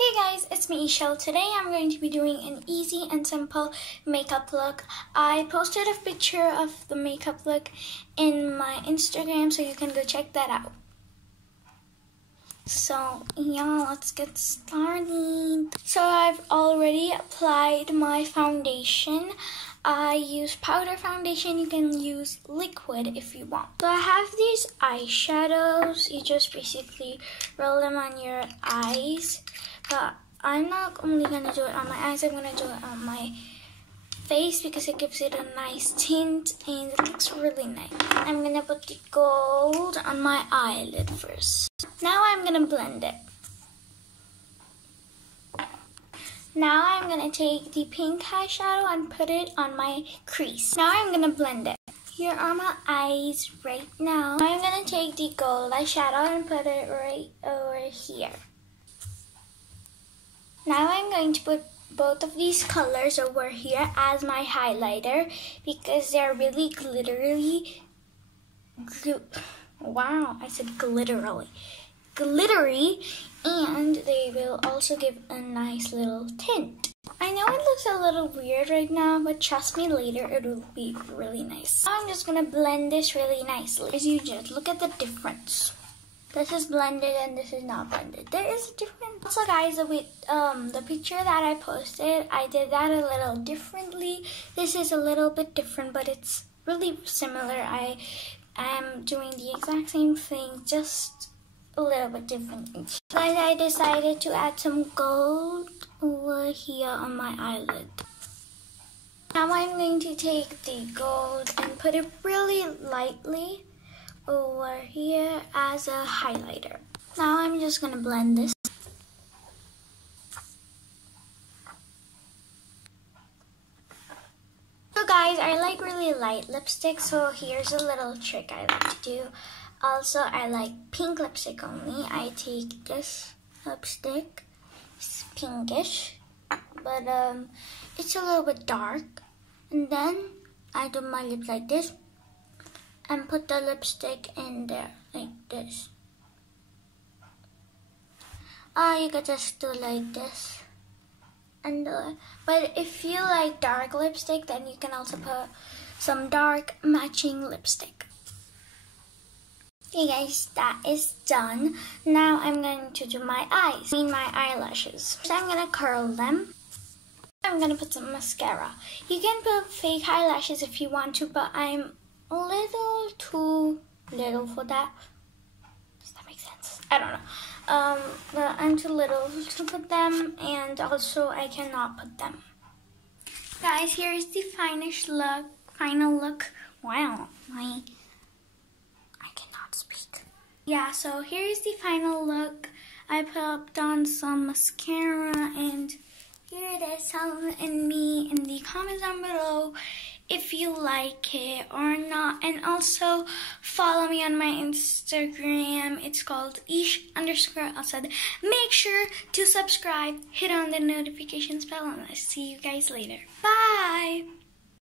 Hey guys, it's me Eshal. Today I'm going to be doing an easy and simple makeup look. I posted a picture of the makeup look in my Instagram, so you can go check that out. So yeah, let's get started. So I've already applied my foundation. I use powder foundation. You can use liquid if you want. So I have these eyeshadows. You just basically roll them on your eyes. But I'm not only going to do it on my eyes, I'm going to do it on my face because it gives it a nice tint and it looks really nice. I'm going to put the gold on my eyelid first. Now I'm going to blend it. Now I'm going to take the pink eyeshadow and put it on my crease. Now I'm going to blend it. Here are my eyes right now. I'm going to take the gold eyeshadow and put it right over here. Now I'm going to put both of these colors over here as my highlighter because they're really glittery. Wow, I said glittery, and they will also give a nice little tint. I know it looks a little weird right now, but trust me, later it will be really nice. Now I'm just gonna blend this really nicely. As you just look at the difference. This is blended and this is not blended. There is a difference. Also guys, with the picture that I posted, I did that a little differently. This is a little bit different, but it's really similar. I am doing the exact same thing, just a little bit different. Guys, I decided to add some gold over here on my eyelid. Now I'm going to take the gold and put it really lightly over here as a highlighter. Now I'm just gonna blend this. So guys, I like really light lipstick, so here's a little trick I like to do. Also, I like pink lipstick only. I take this lipstick, it's pinkish, but it's a little bit dark, and then I do my lips like this and put the lipstick in there like this. You could just do like this and do it. But if you like dark lipstick, then you can also put some dark matching lipstick. Okay guys, that is done. Now I'm going to do my eyes, my eyelashes. So I'm gonna curl them. I'm gonna put some mascara. You can put fake eyelashes if you want to, but I'm a little too little for that. Does that make sense? I don't know. But I'm too little to put them, and also I cannot put them. Guys, here is the final look. Wow, I cannot speak. Yeah, so here is the final look. I put on some mascara, and here it is. Tell me in the comments down below if you like it or not, and also follow me on my Instagram. It's called Esh_Asad. Make sure to subscribe, hit on the notifications bell, and I'll see you guys later. Bye!